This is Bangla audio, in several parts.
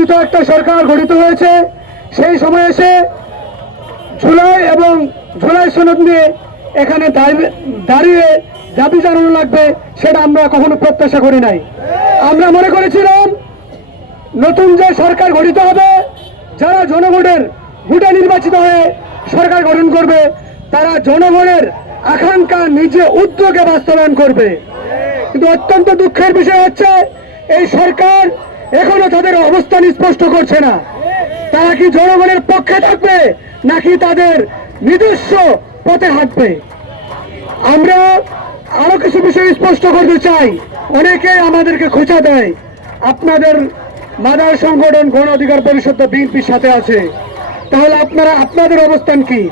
নির্বাচিত একটা সরকার গঠিত হয়েছে, সেই সময় এসে জুলাই সনদ নিয়ে এখানে দাঁড়িয়ে দাবি জানানো লাগবে, সেটা আমরা কখনো প্রত্যাশা করি নাই। আমরা মনে করেছিলাম নতুন যে সরকার গঠিত হবে, যারা জনগণের ভোটে নির্বাচিত হয়ে সরকার গঠন করবে, তারা জনগণের আকাঙ্ক্ষা নিজে উদ্যোগে বাস্তবায়ন করবে। কিন্তু অত্যন্ত দুঃখের বিষয় হচ্ছে এই সরকার এখনো তাদের অবস্থান স্পষ্ট করছে না। তারা কি জনগণের পক্ষে থাকবে নাকি তাদের নিজস্ব পথে হাঁটবে? আমরা আরো কিছু বিষয় স্পষ্ট করতে চাই। অনেকে আমাদেরকে খোঁচা দেয়, আপনাদের মাদার সংগঠন গণ অধিকার পরিষদ বিএনপির সাথে আছে, তাহলে আপনাদের অবস্থান কি?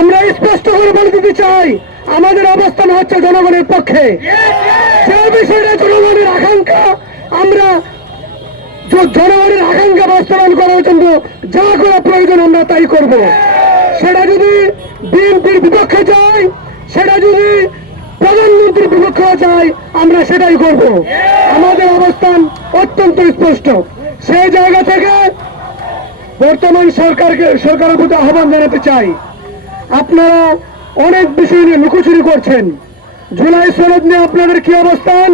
আমরা স্পষ্ট করে বলে দিতে চাই, আমাদের অবস্থান হচ্ছে জনগণের পক্ষে। যে বিষয়টা জনগণের আকাঙ্ক্ষা, আমরা জনগণের আকাঙ্ক্ষা বাস্তবায়ন করার জন্য যা করা প্রয়োজন আমরা তাই করব। সেটা যদি বিএনপির বিপক্ষে যায়, সেটা যদি প্রধানমন্ত্রীর বিপক্ষে যায়, আমরা সেটাই করব। আমাদের অবস্থান অত্যন্ত স্পষ্ট। সেই জায়গা থেকে বর্তমান সরকারের প্রতি আহ্বান জানাতে চাই, আপনারা অনেক বিষয় নিয়ে লুকোচুরি করছেন। জুলাই সনদ নিয়ে আপনাদের কি অবস্থান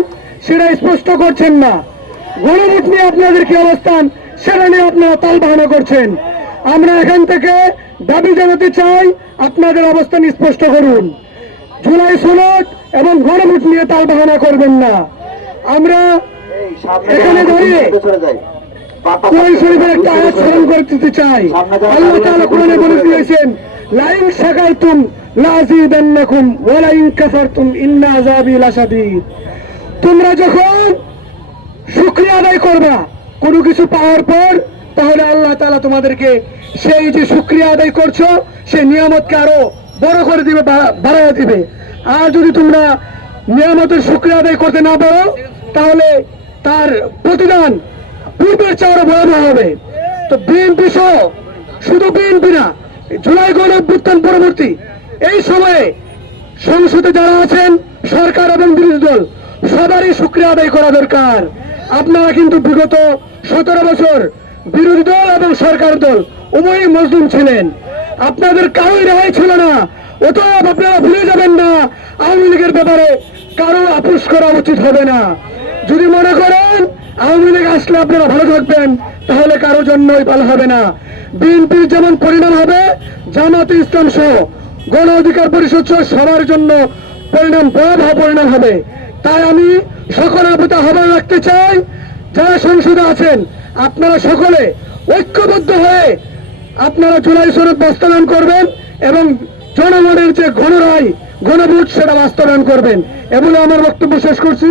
সেটা স্পষ্ট করছেন না। গণভোট নিয়ে আপনাদের কি অবস্থান সেটা নিয়ে আপনারা তালবাহানা করছেন। আমরা এখান থেকে দাবি জানাতে চাই, আপনাদের অবস্থান স্পষ্ট করুন। জুলাই সনদ এবং গণভোট নিয়ে তালবাহানা করবেন না। আমরা এখানে দাঁড়িয়ে কোরআন শরীফের একটা আয়াত স্মরণ করতে চাই। আল্লাহ তাআলা কোরআনে বলে দিয়েছেন, লাইন শাকারতুম লাযিদান্নাকুম ওয়া লাইন কাফারতুম ইন্না আযাবি লাশাদীদ। তোমরা যখন শুকরিয়া আদায় করবা কোনো কিছু পাওয়ার পর, তাহলে আল্লাহ তাআলা তোমাদেরকে সেই যে শুকরিয়া আদায় করছো সেই নিয়ামতকে আরো বড় করে দিবে, বাড়াইয়া দিবে। আর যদি তোমরা নিয়ামতের শুকরিয়া আদায় করতে না পারো, তাহলে তার প্রতিদান পূর্বের চেয়ে ভয়াবহ হবে। তো বিএনপি সহ, শুধু বিএনপি না, জুলাই গণ অভ্যুত্থান পরবর্তী এই সময়ে সংসদে যারা আছেন, সরকার এবং বিরোধী দল, সবারই শুকরিয়া আদায় করা দরকার। আপনারা কিন্তু বিগত 17 বছর বিরোধী দল এবং সরকার দল উভয়ই মজলুম ছিলেন, আপনাদের কারোই রেহাই ছিল না। অতএব আপনারা ভুলে যাবেন না, আওয়ামী লীগের ব্যাপারে কারো আপোষ করা উচিত হবে না। যদি মনে করেন আওয়ামী লীগ আসলে আপনারা ভালো থাকবেন, তাহলে কারো জন্যই ভালো হবে না। বিএনপির যেমন পরিণাম হবে, জামাতে ইসলাম সহ গণ অধিকার পরিষদ সহ সবার জন্য ভয়াবহ পরিণাম হবে। তাই আমি সকলের প্রতি আহ্বান রাখতে চাই, যারা সংসদে আছেন আপনারা সকলে ঐক্যবদ্ধ হয়ে আপনারা জুলাই সনদ বাস্তবায়ন করবেন এবং জনগণের যে গণরায় গণভোট সেটা বাস্তবায়ন করবেন। এগুলো আমার বক্তব্য শেষ করছি।